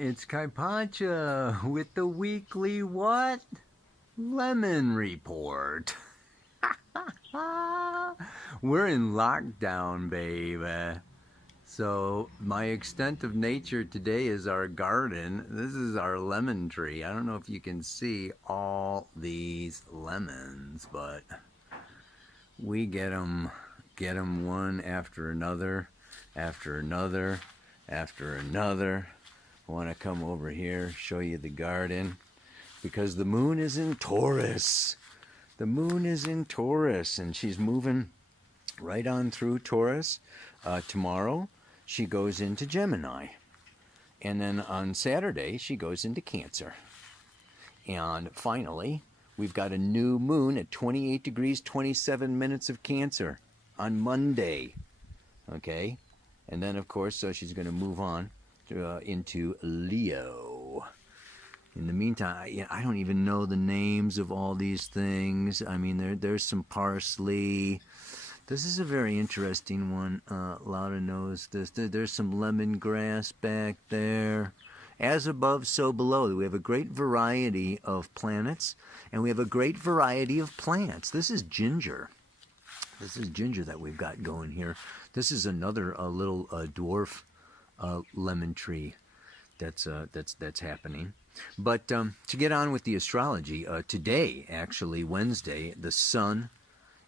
It's Kaipacha with the weekly what? Lemon report. We're in lockdown, baby. So my extent of nature today is our garden. This is our lemon tree. I don't know if you can see all these lemons, but we get them one after another, after another, after another. I want to come over here, show you the garden, because the moon is in Taurus. The moon is in Taurus, and she's moving right on through Taurus. Tomorrow, she goes into Gemini. And then on Saturday, she goes into Cancer. And finally, we've got a new moon at 28 degrees, 27 minutes of Cancer on Monday. Okay? And then, of course, so she's going to move on into Leo. In the meantime, I don't even know the names of all these things. I mean, there's some parsley. This is a very interesting one. Laura knows this. There's some lemongrass back there. As above, so below. We have a great variety of planets, and we have a great variety of plants. This is ginger. This is ginger that we've got going here. This is another little dwarf lemon tree that's happening. But to get on with the astrology, today, actually, Wednesday, the sun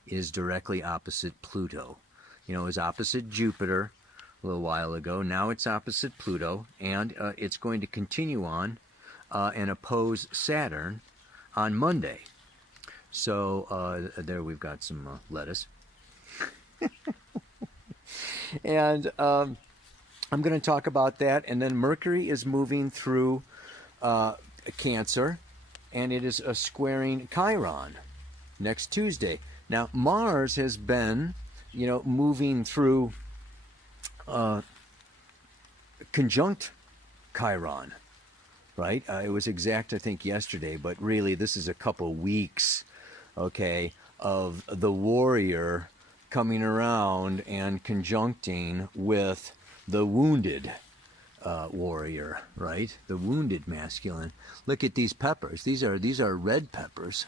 is directly opposite Pluto. You know, it was opposite Jupiter a little while ago. Now it's opposite Pluto, and it's going to continue on and oppose Saturn on Monday. So there we've got some lettuce. And I'm going to talk about that. And then Mercury is moving through Cancer, and it is squaring Chiron next Tuesday. Now, Mars has been, moving through conjunct Chiron, right? It was exact, I think, yesterday, but really this is a couple weeks, okay, of the warrior coming around and conjuncting with the wounded warrior, right? The wounded masculine. Look at these peppers. These are red peppers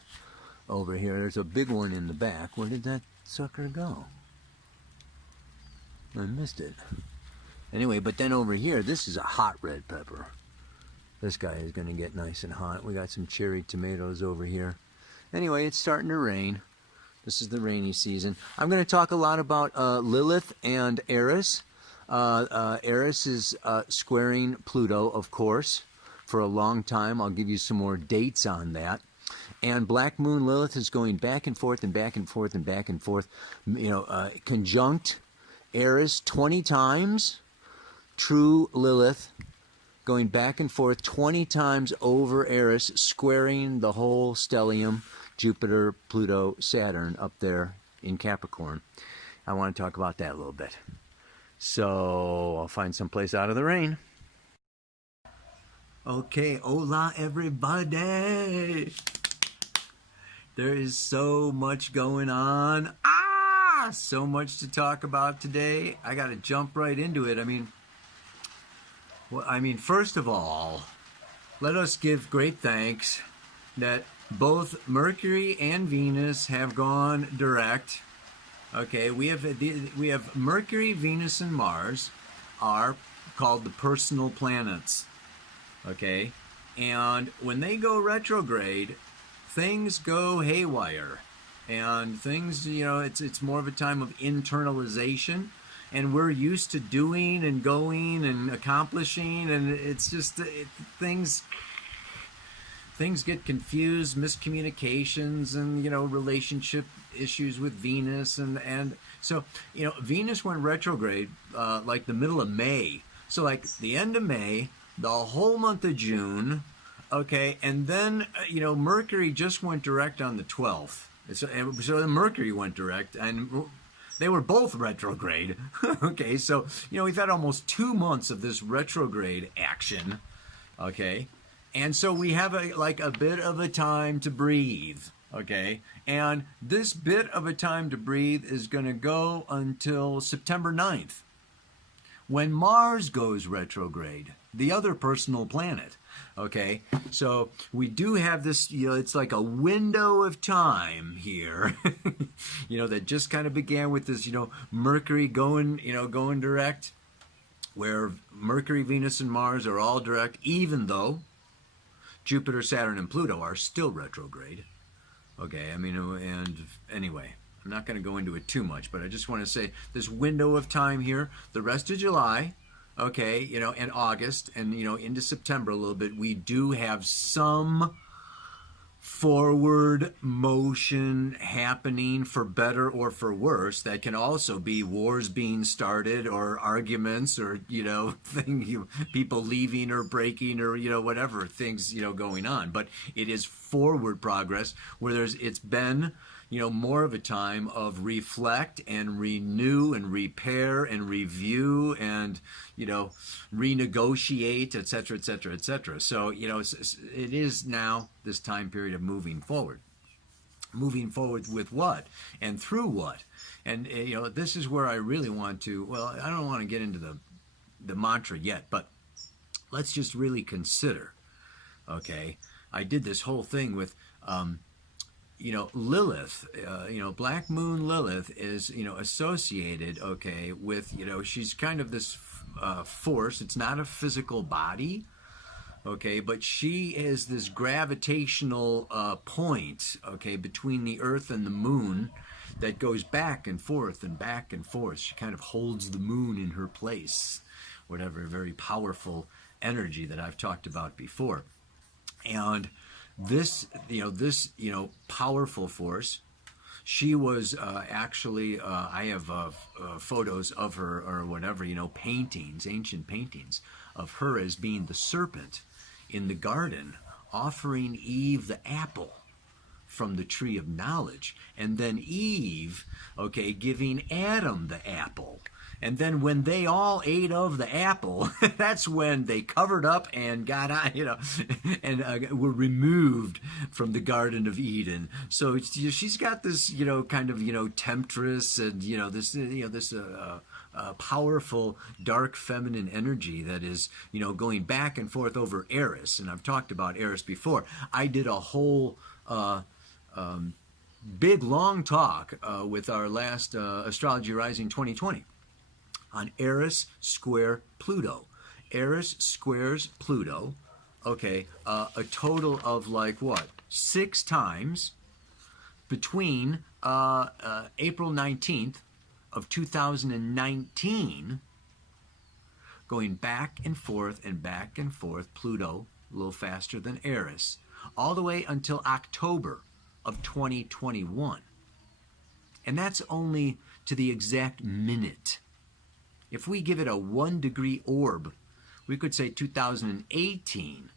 over here. There's a big one in the back. Where did that sucker go? I missed it. Anyway, but then over here, this is a hot red pepper. This guy is going to get nice and hot. We got some cherry tomatoes over here. Anyway, it's starting to rain. This is the rainy season. I'm going to talk a lot about Lilith and Eris. Eris is squaring Pluto, of course, for a long time. I'll give you some more dates on that. And Black Moon Lilith is going back and forth and back and forth and back and forth. Conjunct Eris 20 times. True Lilith going back and forth 20 times over Eris, squaring the whole stellium, Jupiter, Pluto, Saturn up there in Capricorn. I want to talk about that a little bit. So I'll find some place out of the rain. Okay, hola everybody. There is so much going on. So much to talk about today. I got to jump right into it. First of all, let us give great thanks that both Mercury and Venus have gone direct. Okay, we have Mercury, Venus, and Mars are called the personal planets. Okay, and when they go retrograde, things go haywire, and things, it's more of a time of internalization, and we're used to doing and going and accomplishing, and it's just things get confused, miscommunications, and relationship issues with Venus, and so Venus went retrograde like the middle of May, so like the end of May, the whole month of June, okay, and then Mercury just went direct on the 12th. So Mercury went direct, and they were both retrograde. Okay, so we've had almost 2 months of this retrograde action. Okay, and so we have a bit of a time to breathe. Okay, and this bit of a time to breathe is going to go until September 9th. when Mars goes retrograde, the other personal planet. Okay, so we do have this, it's like a window of time here, that just kind of began with this, Mercury going, going direct, where Mercury, Venus, and Mars are all direct, even though Jupiter, Saturn, and Pluto are still retrograde. Okay, and anyway, I'm not going to go into it too much, but I just want to say this window of time here, the rest of July, okay, and August, and, into September a little bit, we do have some forward motion happening, for better or for worse. That can also be wars being started, or arguments, or people leaving or breaking, or whatever things going on. But it is forward progress, where it's been more of a time of reflect and renew and repair and review and renegotiate, etc., etc., etc. So it is now this time period of moving forward with what and through what. And this is where I really want to, well, I don't want to get into the mantra yet, but let's just really consider. Okay, I did this whole thing with Lilith, Black Moon Lilith is, associated, okay, with, she's kind of this force. It's not a physical body, okay, but she is this gravitational point, okay, between the Earth and the Moon that goes back and forth and back and forth. She kind of holds the Moon in her place, whatever, very powerful energy that I've talked about before. And this powerful force, she was actually, I have photos of her, or whatever, paintings, ancient paintings of her as being the serpent in the garden, offering Eve the apple from the tree of knowledge, and then Eve, okay, giving Adam the apple. And then when they all ate of the apple, that's when they covered up and got out, and were removed from the Garden of Eden. So she's got this, kind of, temptress, and this powerful dark feminine energy that is, going back and forth over Eris. And I've talked about Eris before. I did a whole big long talk with our last Astrology Rising 2020. On Eris square Pluto. Eris squares Pluto, okay, a total of 6 times between April 19th of 2019, going back and forth, Pluto, a little faster than Eris, all the way until October of 2021. And that's only to the exact minute. If we give it a 1-degree orb, we could say 2018,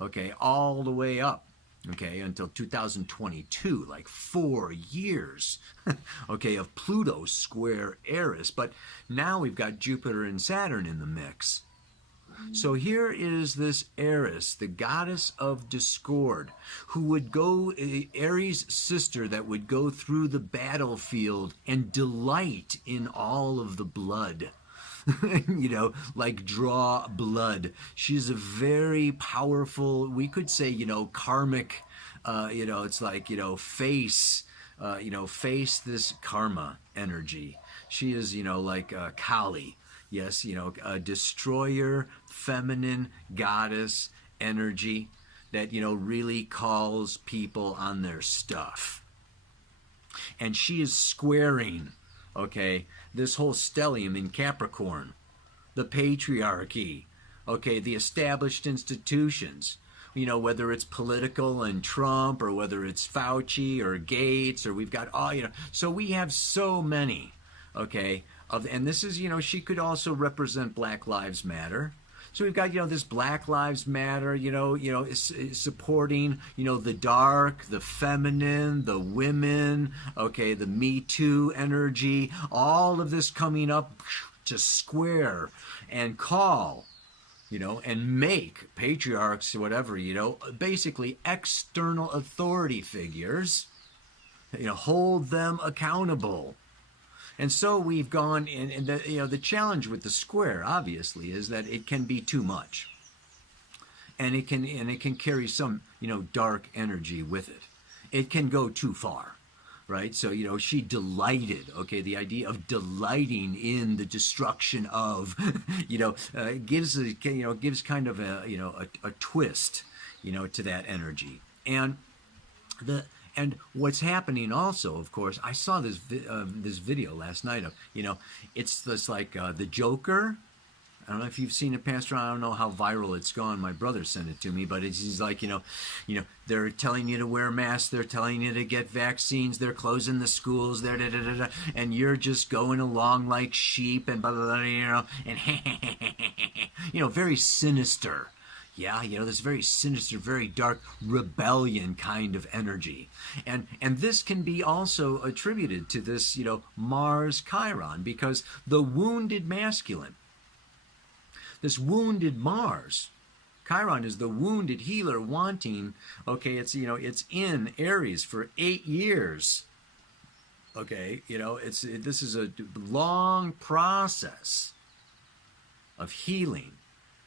okay, all the way up, okay, until 2022, 4 years, okay, of Pluto square Eris. But now we've got Jupiter and Saturn in the mix. So here is this Eris, the goddess of discord, who would go, Aries' sister, that would go through the battlefield and delight in all of the blood. Draw blood. She's a very powerful, we could say, karmic, it's face this karma energy. She is, Kali. Yes, a destroyer, feminine goddess energy that, really calls people on their stuff. And she is squaring, okay, this whole stellium in Capricorn, the patriarchy, okay, the established institutions, whether it's political and Trump, or whether it's Fauci or Gates, or we've got all, so we have so many, okay, and this is, she could also represent Black Lives Matter. So we've got, this Black Lives Matter, supporting, the dark, the feminine, the women, okay, the Me Too energy, all of this coming up to square and call, and make patriarchs, whatever, basically external authority figures, hold them accountable. And so we've gone, and the challenge with the square, obviously, is that it can be too much. And it can carry some, dark energy with it. It can go too far, right? So, she delighted, okay, the idea of delighting in the destruction of, gives kind of a twist, to that energy. And what's happening also, of course, I saw this video last night of, it's this like the Joker. I don't know if you've seen it, Pastor. I don't know how viral it's gone. My brother sent it to me, but he's like, they're telling you to wear masks, they're telling you to get vaccines, they're closing the schools, and you're just going along like sheep and blah blah blah, and very sinister. Yeah, this very sinister, very dark rebellion kind of energy. And this can be also attributed to this, Mars-Cheiron, because the wounded masculine, this wounded Mars, Chiron is the wounded healer wanting, okay, it's in Aries for 8 years. Okay, this is a long process of healing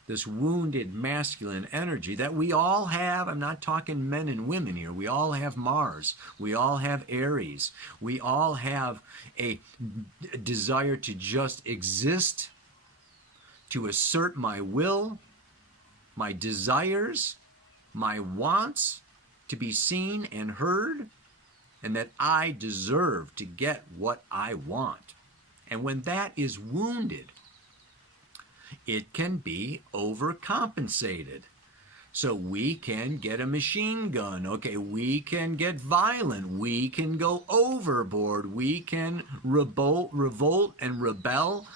this wounded masculine energy that we all have. I'm not talking men and women here. We all have Mars. We all have Aries. We all have a desire to just exist, to assert my will, my desires, my wants, to be seen and heard, and that I deserve to get what I want. And when that is wounded, it can be overcompensated. So we can get a machine gun, okay, we can get violent, we can go overboard, we can revolt and rebel.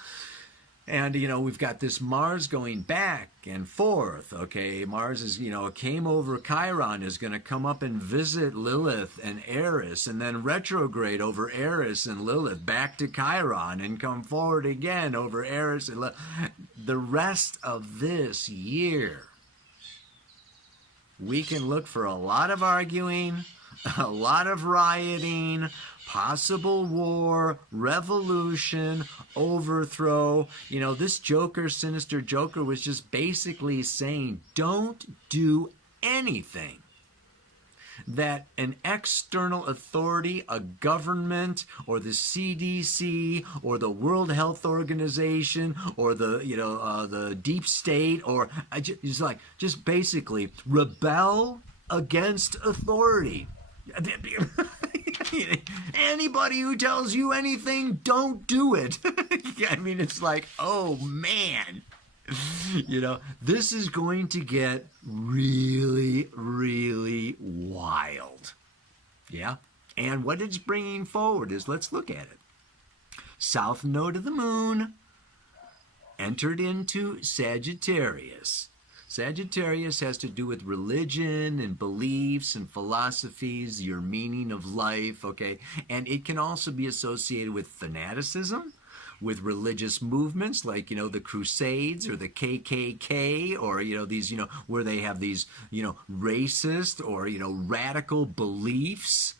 And, we've got this Mars going back and forth, okay? Mars is, came over Chiron, is going to come up and visit Lilith and Eris, and then retrograde over Eris and Lilith, back to Chiron, and come forward again over Eris and Lilith. The rest of this year, we can look for a lot of arguing, a lot of rioting, possible war, revolution, overthrow. This Joker, sinister Joker, was just basically saying, don't do anything that an external authority, a government, or the CDC, or the World Health Organization, or the deep state, or just basically rebel against authority. Anybody who tells you anything, don't do it. I mean, it's like, oh man, this is going to get really, really wild. Yeah. And what it's bringing forward is, let's look at it. South node of the moon entered into Sagittarius. Sagittarius has to do with religion and beliefs and philosophies, your meaning of life, okay? And it can also be associated with fanaticism, with religious movements like, the Crusades or the KKK, or, these, where they have these, racist or, radical beliefs.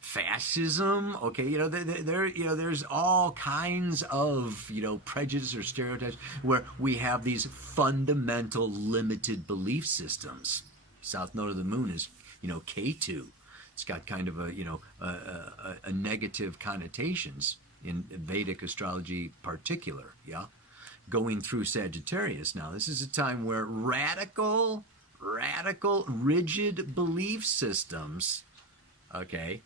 Fascism, okay, there's all kinds of, prejudice or stereotypes where we have these fundamental limited belief systems. South node of the moon is, K2. It's got kind of a negative connotations in Vedic astrology particular, yeah? Going through Sagittarius now. This is a time where radical, rigid belief systems, okay,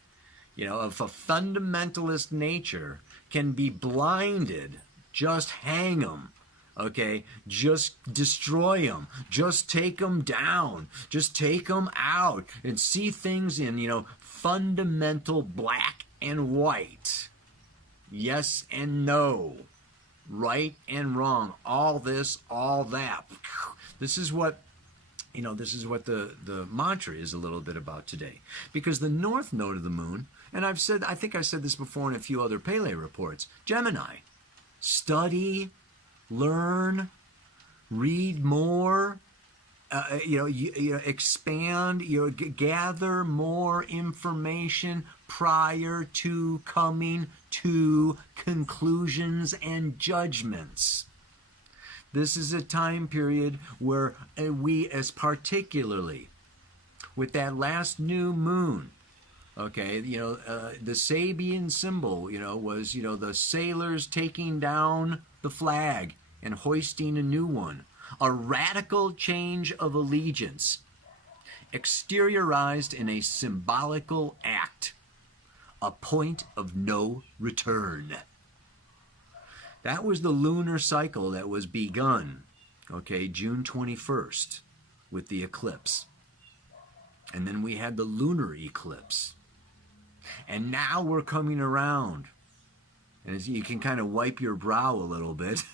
of a fundamentalist nature can be blinded. Just hang them, okay? Just destroy them. Just take them down. Just take them out and see things in, fundamental black and white. Yes and no. Right and wrong. All this, all that. This is what the mantra is a little bit about today. Because the north node of the moon, and I think I said this before in a few other Pele reports, Gemini. Study, learn, read more, expand, gather more information, prior to coming to conclusions and judgments. This is a time period where we, as particularly with that last new moon, okay, the Sabian symbol, was, the sailors taking down the flag and hoisting a new one. A radical change of allegiance, exteriorized in a symbolical act, a point of no return. That was the lunar cycle that was begun, okay, June 21st with the eclipse. And then we had the lunar eclipse. And now we're coming around. And as you can kind of wipe your brow a little bit.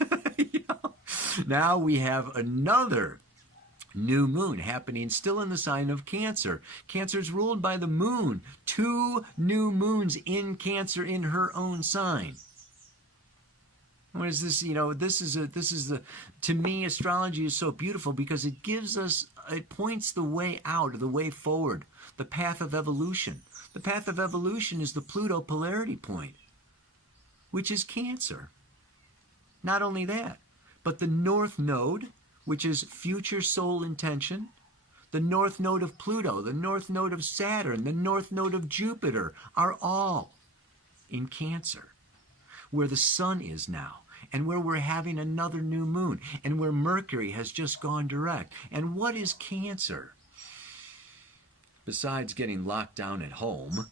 Now we have another new moon happening still in the sign of Cancer. Cancer is ruled by the moon. 2 new moons in Cancer in her own sign. What is this? To me, astrology is so beautiful because it gives us, it points the way out, the way forward, the path of evolution. The path of evolution is the Pluto polarity point, which is Cancer. Not only that, but the North Node, which is future soul intention, the North Node of Pluto, the North Node of Saturn, the North Node of Jupiter are all in Cancer, where the sun is now, and where we're having another new moon, and where Mercury has just gone direct. And what is Cancer? Besides getting locked down at home,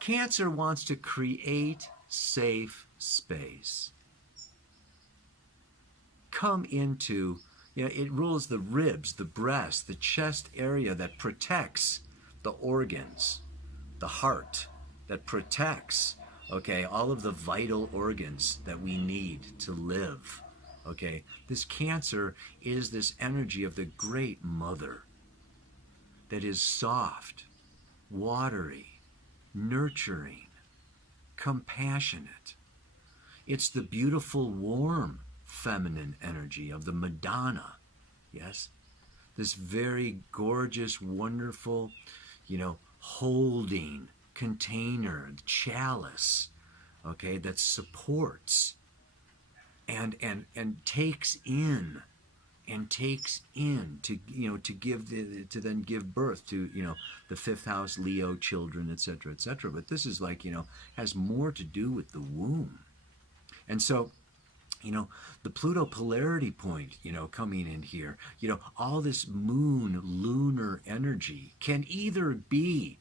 Cancer wants to create safe space. Come into, it rules the ribs, the breast, the chest area that protects the organs, the heart that protects, okay, all of the vital organs that we need to live, okay. This Cancer is this energy of the Great Mother that is soft, watery, nurturing, compassionate. It's the beautiful, warm, feminine energy of the Madonna, yes? This very gorgeous, wonderful, holding container, chalice, okay, that supports and takes in to then give birth to the 5th house Leo children, etc., etc. But this is has more to do with the womb. And so the Pluto polarity point, coming in here, all this moon lunar energy can either be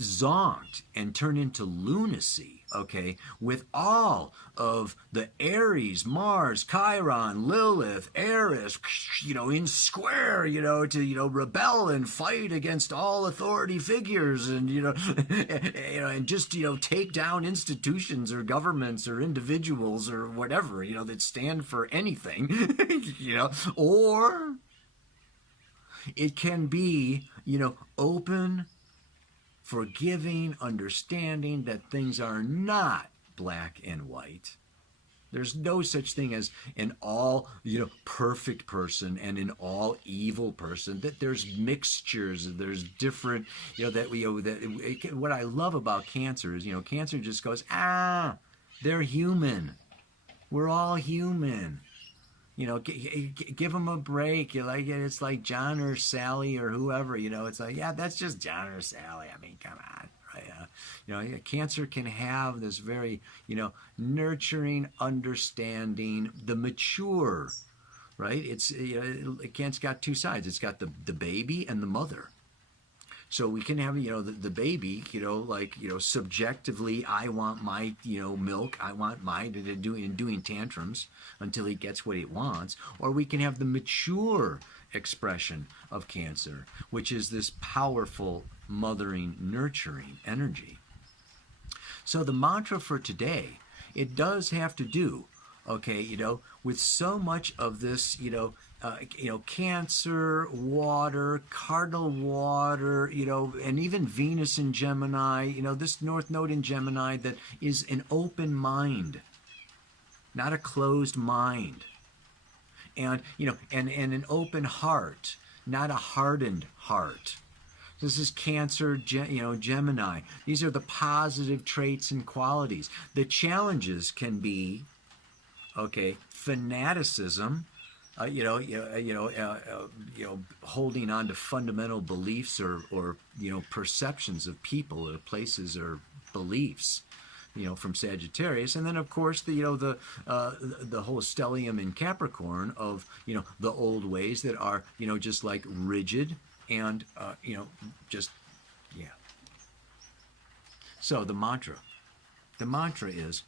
zonked and turn into lunacy, okay, with all of the Aries, Mars, Chiron, Lilith, Eris, in square, to, rebel and fight against all authority figures and, and just, take down institutions or governments or individuals or whatever, that stand for anything, or it can be, open, forgiving, understanding that things are not black and white. There's no such thing as an all, perfect person and an all evil person. That there's mixtures, there's different, what I love about Cancer is, Cancer just goes, they're human. We're all human. Give them a break. It's like John or Sally or whoever, it's like, yeah, that's just John or Sally. I mean, come on. Right? Cancer can have this very, nurturing, understanding, the mature, right? Cancer's got 2 sides. It's got the baby and the mother. So we can have, the baby, subjectively, I want my, milk, I want my, doing tantrums until he gets what he wants. Or we can have the mature expression of Cancer, which is this powerful, mothering, nurturing energy. So the mantra for today, it does have to do, okay, with so much of this, Cancer, water, cardinal water, and even Venus in Gemini, this North Node in Gemini that is an open mind, not a closed mind. And, and an open heart, not a hardened heart. This is Cancer, Gemini. These are the positive traits and qualities. The challenges can be, fanaticism, holding on to fundamental beliefs or perceptions of people or places or beliefs, from Sagittarius, and then of course the whole stellium in Capricorn of the old ways that are just like rigid and So the mantra is,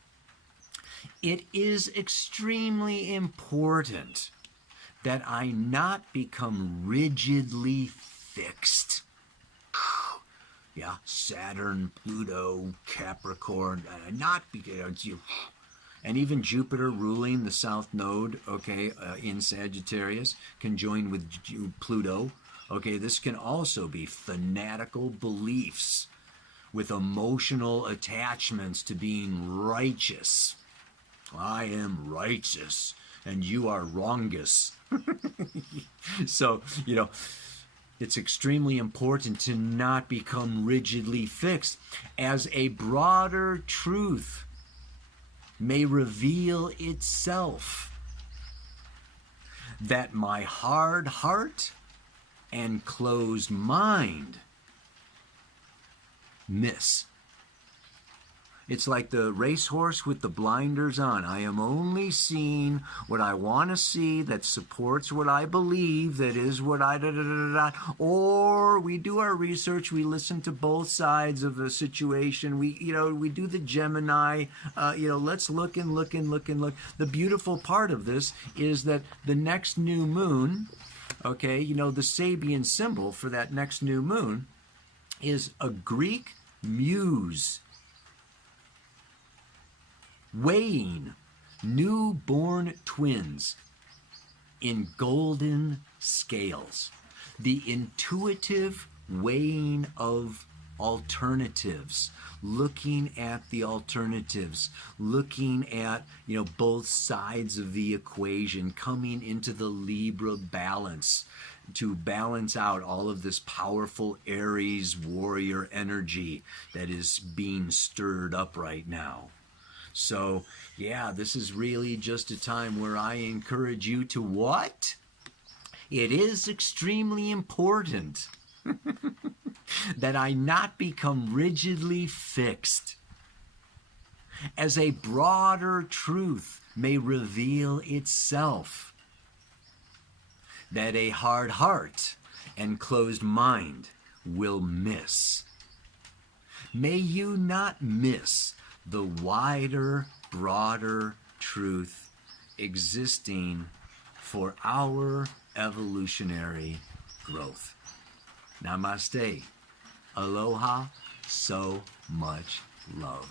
it is extremely important that I not become rigidly fixed. Yeah, Saturn, Pluto, Capricorn, not be, and even Jupiter ruling the south node, in Sagittarius, conjoined with Pluto. This can also be fanatical beliefs with emotional attachments to being righteous. I am righteous, and you are wrongus. So, it's extremely important to not become rigidly fixed, as a broader truth may reveal itself, that my hard heart and closed mind miss. It's like the racehorse with the blinders on. I am only seeing what I want to see, that supports what I believe, that is what I Or we do our research, we listen to both sides of the situation. We do the Gemini, let's look and look and look and look. The beautiful part of this is that the next new moon, the Sabian symbol for that next new moon is a Greek muse, weighing newborn twins in golden scales. The intuitive weighing of alternatives, looking at the alternatives, looking at both sides of the equation, coming into the Libra balance to balance out all of this powerful Aries warrior energy that is being stirred up right now. So, this is really just a time where I encourage you to what? It is extremely important that I not become rigidly fixed, as a broader truth may reveal itself, that a hard heart and closed mind will miss. May you not miss the wider, broader truth existing for our evolutionary growth. Namaste. Aloha. So much love.